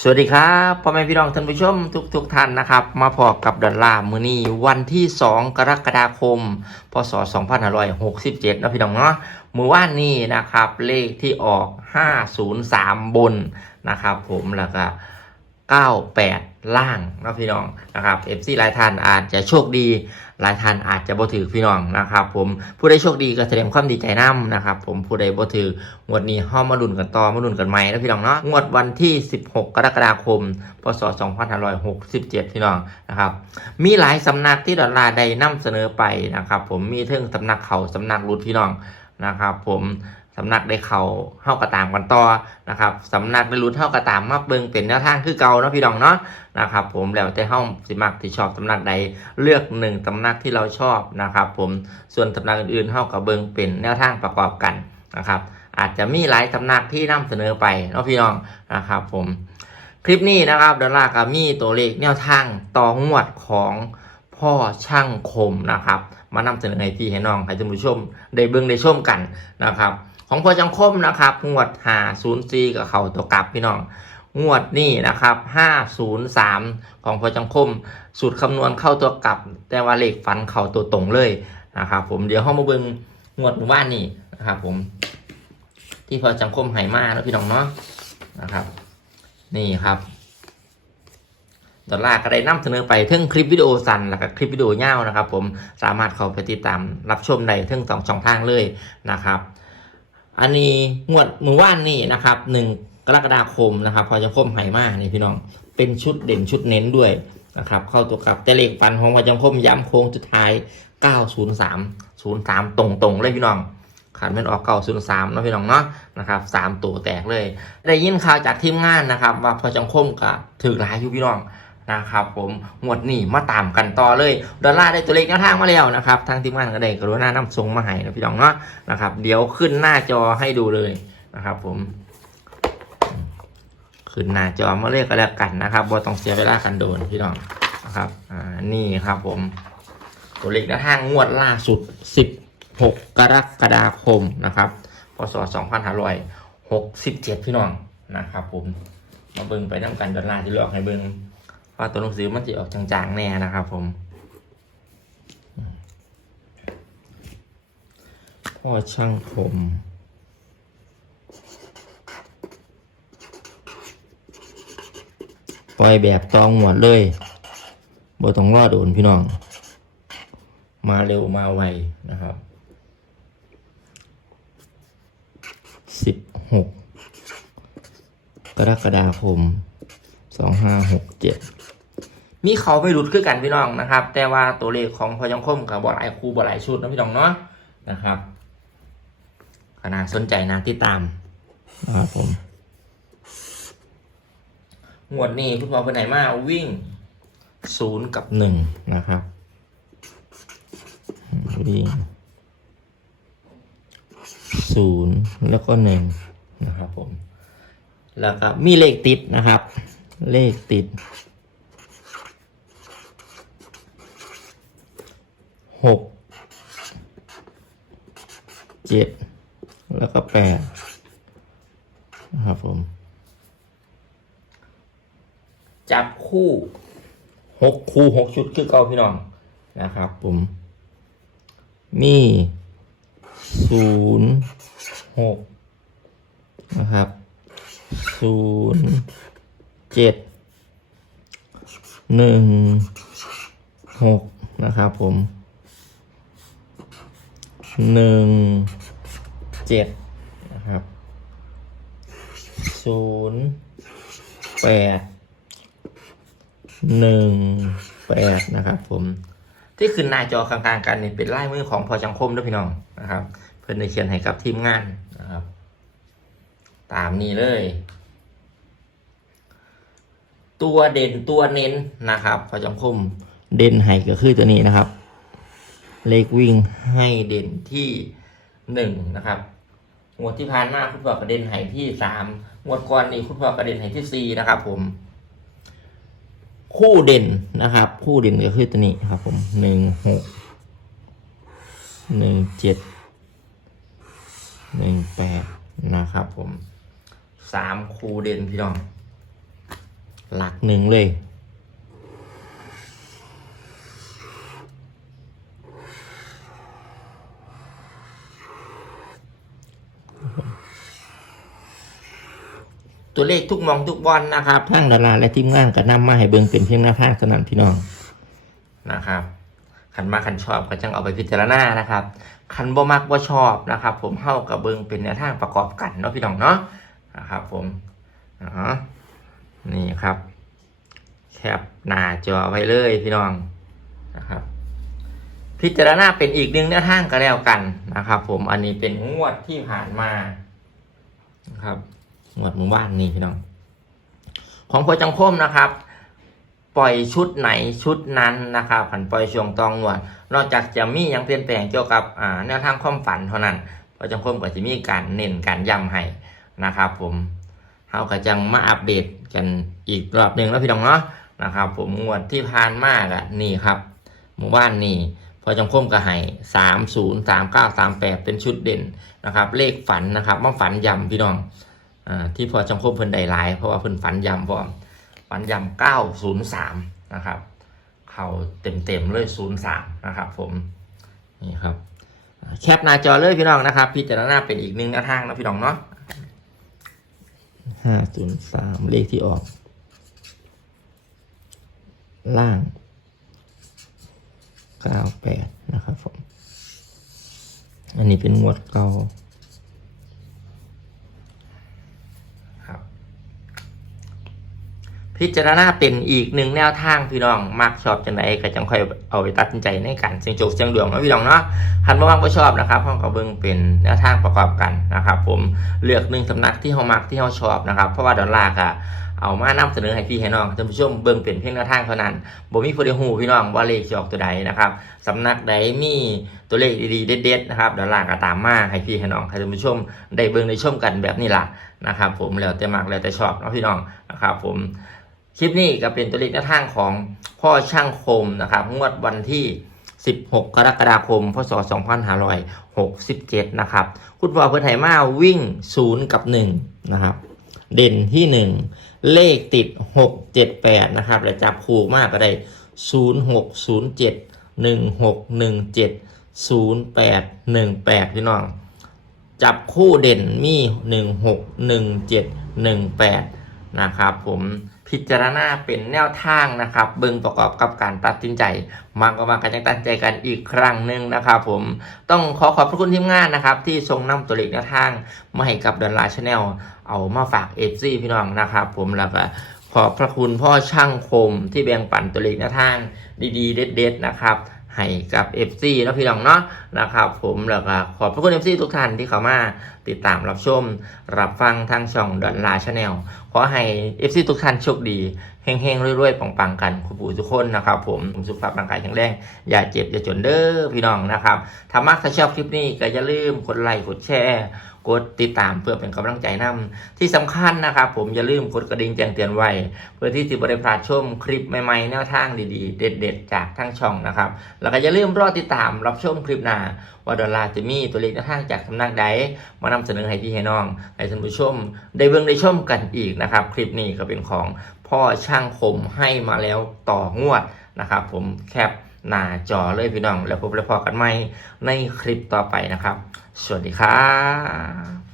สวัสดีครับพ่อแม่พี่น้องท่านผู้ชมทุกทุกๆท่านนะครับ มาพบกับดอลลาร์มือนี้วันที่ 2 กรกฎาคม พศ 2567นะพี่น้องเนาะมือว่านนี้นะครับ เลขที่ออก 503 บนนะครับ ผมแล้วก็ 98 ล่างนะพี่น้องนะครับ FC หลายท่านอาจจะโชคดีหลายท่านอาจจะบ่ถือพี่น้องนะครับผมผู้ใดโชคดีก็แสดงความดีใจนํนะครับผมผู้ใดบ่ถืองวดนี้ห้อมาลุ้นกันต่อมาลุ้นกันใหม่นะพี่น้องเนาะงวดวันที่ 16 กรกฎาคม พศ 2567 พี่น้องนะครับมีหลายสำนักที่ดอลลาร์ได้นำเสนอไปนะครับผมมีเทิงสำนักเขาสำนักรุดพี่น้องนะครับผมำนักได้เขาเฮากระตามกันต่อนะครับสำนักได้รุดเฮากระตามมาเบิ่งเป็นแนวทางคือเก่าเนาะพี่น้องเนาะนะครับผมแล้วแต่เฮาสิมักที่ชอบสำนักใดเลือกหนึ่งสำนักที่เราชอบนะครับผมส่วนสำนักอื่นๆเฮากับเบิ่งเป็นแนวทางประกอบกันนะครับอาจจะมีหลายสำนักที่นำเสนอไปเนาะพี่น้องนะครับผมคลิปนี้นะครับดอลลาร์กับมีตัวเลขแนวทางต่องวดของพ่อช่างคมนะครับ มานำเสนอให้พี่ให้น้องให้ท่านผู้ชม ได้เบิ่งได้ชมกันนะครับ ของพอจังคมนะครับงวดหาศูนย์ซีกับเขาตัวกลับพี่น้องงวดนี่นะครับห้าศูนย์สามของพอจังคม สูตรคำนวณเข้าตัวกลับ แต่ว่าเลขฟันเข้าตัวตรงเลยนะครับผมเดี๋ยวห้องมาเบิงงวดหมู่บ้านนี่นะครับผม ที่พอจังคมไหมาแล้วพี่น้องเนาะนะครับ นี่ครับดอลลาร์ก็ได้นำเสนอไปทั้งคลิปวิดีโอสั้นแล้วก็คลิปวิดีโอยาวนะครับ ผมสามารถเข้าไปติดตามรับชมได้ทั้งสองช่องทางเลยนะครับ อันนี้งวดมู่ว่านนี่นะครับหนึ่งกรกฎาคมนะครับ พอจะคมไห่มากนี่พี่น้อง เป็นชุดเด่นชุดเน้นด้วยนะครับ เข้าตัวกับแต่เลขฟันของพอจังคมย้ำโค้งสุดท้าย 903 03 ตรงๆเลยพี่น้องขันเป็นออกเก่าศูนย์สามนะพี่น้องเนาะนะครับสามตัวแตกเลย ได้ยินข่าวจากทีมงานนะครับ ว่าพอจังคมกับถือหลายอยู่พี่น้อง นะครับผมงวดนี้มาตามกันต่อเลยดอลลาร์ได้ตัวเลขแนวทางมาแล้วนะครับทางทีมงานก็ได้กรุณานำส่งมาให้นะพี่น้องเนาะนะครับ เดี๋ยวขึ้นหน้าจอให้ดูเลยนะครับ ผม ขึ้นหน้าจอมาเลยก็แล้วกันนะครับบ่ต้องเสียเวลากันโดนพี่น้องนะครับอ่านี่ครับผม ตัวเลขแนวทางงวดล่าสุด 16 กรกฎาคมนะครับพศ2567 พี่น้องนะครับ ผมมาเบิ่งไปน้ำกันดอลลาร์ที่หลอกให้เบิ่ง ว่าตัวหนังสือมันจะออกจางๆแน่นะครับผมพ่อช่างผมปล่อยแบบตองหมดเลยบ่ต้องรอดโดนพี่น้อง มาเร็วมาไวนะครับสิบหกกรกฎาคมสองห้าหกเจ็ด มีเขาไม่หลุดคือกันพี่น้องนะครับ แต่ว่าตัวเลขของพอยังคมกับบอลไอคูบอลไอชุดนะพี่น้องเนาะนะครับขนาดสนใจนะที่ตามนะครับผมงวดนี้คุณพ่อไปไหนมาวิ่งศูนย์กับหนึ่งนะครับวิ่งศูนย์แล้วก็หนึ่งนะครับผม แล้วก็มีเลขติดนะครับ เลขติด หกเจ็ดแล้วก็แปดนะครับผม จับคู่หกคู่หกชุดคือเก่าพี่น้องนะครับผมมีศูนย์หกนะครับศูนย์เจ็ดหนึ่งหกนะครับผม หนึ่งเจ็ดนะครับศูนย์แปดหนึ่งแปดนะครับผมที่ขึ้นหน้าจอข้างๆกันนี่เป็นลายมือของพอจังคมด้วยพี่น้องนะครับ เพื่อนได้เขียนให้กับทีมงานนะครับ ตามนี้เลย ตัวเด่นตัวเน้นนะครับ พอจังคมเด่นให้ก็คือตัวนี้นะครับ เลขวิ่งให้เด่นที่หนึ่งนะครับงวดที่ผ่านมาคุณพ่อกระเด็นให้ที่สามงวดก่อนนี่คุณพ่อกระเด็นให้ที่สี่นะครับ ผม คู่เด่นนะครับ คู่เด่นก็คือตัวนี้ครับ ผมหนึ่งหกหนึ่งเจ็ดหนึ่งแปดนะครับ ผมสามคู่เด่นพี่น้องหลักหนึ่งเลย ตัวเลขทุกหมองทุกบอลนะครับทางดาราและทีมงานก็นำมาให้เบิ่งเป็นเพียงแนวทางเท่านั้นพี่น้องนะครับขันมาขันชอบก็จังเอาไปพิจารณานะครับขันบ่มักบ่ชอบนะครับ ผมเฮากับเบิ่งเป็นแนวทางประกอบกันเนาะพี่น้องเนาะนะครับ ผมอ๋อนี่ครับ แคปหน้าจอไว้เลยพี่น้องนะครับ พิจารณาเป็นอีกหนึ่งแนวทางก็แล้วกันนะครับ ผมอันนี้เป็นงวดที่ผ่านมานะครับ งวดหมู่บ้านนี่พี่น้อง ของพอจังคมนะครับ ปล่อยชุดไหนชุดนั้นนะครับผันปล่อยช่วงตองงวด นอกจากจะมีอย่างเปลี่ยนแปลงเกี่ยวกับแนวทางความฝันเท่านั้นพอจังคมก็จะมีการเน้นการย้ำให้นะครับ ผมเฮาก็จังมาอัปเดตกันอีกรอบหนึ่งแล้วพี่น้องเนาะนะครับ ผมงวดที่ผ่านมากอะนี่ครับหมู่บ้านนี่พอจังคมก็ให้สามศูนย์สามเก้าสามแปดเป็นชุดเด่นนะครับ เลขฝันนะครับมาฝันยำพี่น้อง ที่พอจำคบเพิ่นได้หลาย เพราะว่าเพิ่นฝันยำพร้อมฝันยำเก้าศูนย์สามนะครับ เขาเต็มเต็มเลยศูนย์สามนะครับ ผมนี่ครับ แคปหน้าจอเลยพี่น้องนะครับ พิจารณาเป็นอีกหนึ่งทางนะพี่น้องเนาะห้าศูนย์สามเลขที่ออก ล่างเก้าแปดนะครับผม อันนี้เป็นงวดเก่า ครับ พิจารณาเป็นอีกหนึ่งแนวทางพี่น้องมักชอบจังไดก็จังค่อยเอาไปตัดสินใจในการเสี่ยงโชคเสี่ยงดวงนะพี่น้องเนาะคันบ่มักบ่ชอบนะครับห้องกับเบิ่งเป็นแนวทางประกอบกันนะครับ ผมเลือกหนึ่งสำนักที่เฮามักที่เฮาชอบนะครับ เพราะว่าดอลลาร์อะเอามานำเสนอให้พี่ให้น้องท่านผู้ชมเบิ่งเป็นเพียงแนวทางเท่านั้นบ่มีผู้ใดฮู้พี่น้องว่าเลขสิออกตัวใดนะครับสำนักใดมีตัวเลขดีๆเด็ดๆนะครับดอลลาร์ก็ตามมาให้พี่ให้น้องให้ท่านผู้ชมได้เบิ่งได้ชมกันแบบนี้ล่ะนะครับ ผมแล้วแต่มักแล้วแต่ชอบเนาะพี่น้องนะครับ ผม คลิปนี้ก็เป็นตัวเลขแนวทางของพ่อช่างคมนะครับงวดวันที่ 16 กรกฎาคม พศ 2567 นะครับ คุณพ่อเพื่อไทยมาวิ่ง 0 กับ 1 นะครับ เด่นที่ 1 เลขติด 6 7 8 นะครับ และจับคู่มากก็ได้ 0 6 0 7 1 6 1 7 0 8 1 8 พี่น้อง จับคู่เด่นมีหนึ่งหกห นะครับผมพิจารณาเป็นแนวทางนะครับ เบิ่งประกอบกับการตัดสินใจมากก็มากันยังตัดสินใจกันอีกครั้งหนึ่งนะครับผมต้องขอขอบพระคุณทีมงานนะครับ ที่ทรงนำตัวเลขแนวทางมาให้กับดอนลาชาแนลเอามาฝากเอฟซีพี่น้องนะครับ ผมแล้วก็ขอบพระคุณพ่อช่างคมที่แบ่งปันตัวเลขแนวทางดีๆ เด็ดๆนะครับให้กับ FC แล้วพี่น้องเนาะนะครับ ผมแล้วก็ขอบพระคุณ FC ทุกท่านที่เข้ามาติดตามรับชม รับฟังทางช่องดอนลาชาแนลขอให้ FC ทุกท่านโชคดีเฮงๆรวยๆปังๆกันคุณปู่ทุกคนนะครับ ผมสุขภาพร่างกายแข็งแรงอย่าเจ็บอย่าจนเด้อพี่น้องนะครับถ้ามักถ้าชอบคลิปนี้ก็อย่าลืมกดไลค์กดแชร์กดติดตามเพื่อเป็นกำลังใจนำที่สำคัญนะครับ ผมอย่าลืมกดกระดิ่งแจ้งเตือนไว้ เพื่อที่จะบริพลาดชมคลิปใหม่ๆแนวทางดีๆ เด็ด ๆ จากทั้งช่องนะครับ แล้วก็อย่าลืมรอติดตามรับชมคลิปหน้าว่าดอลลาร์จะมีตัวเลขแนวทางจากสำนักใดมานำเสนอให้พี่ให้น้องให้ท่านผู้ชม ได้เบิ่งได้ชมกันอีกนะครับ คลิปนี้ก็เป็นของพ่อช่างคมให้มาแล้วต่องวดนะครับ ผมแคปหน้าจอเลยพี่น้อง แล้วพบแล้วพอกันใหม่ในคลิปต่อไปนะครับ สวัสดีครับ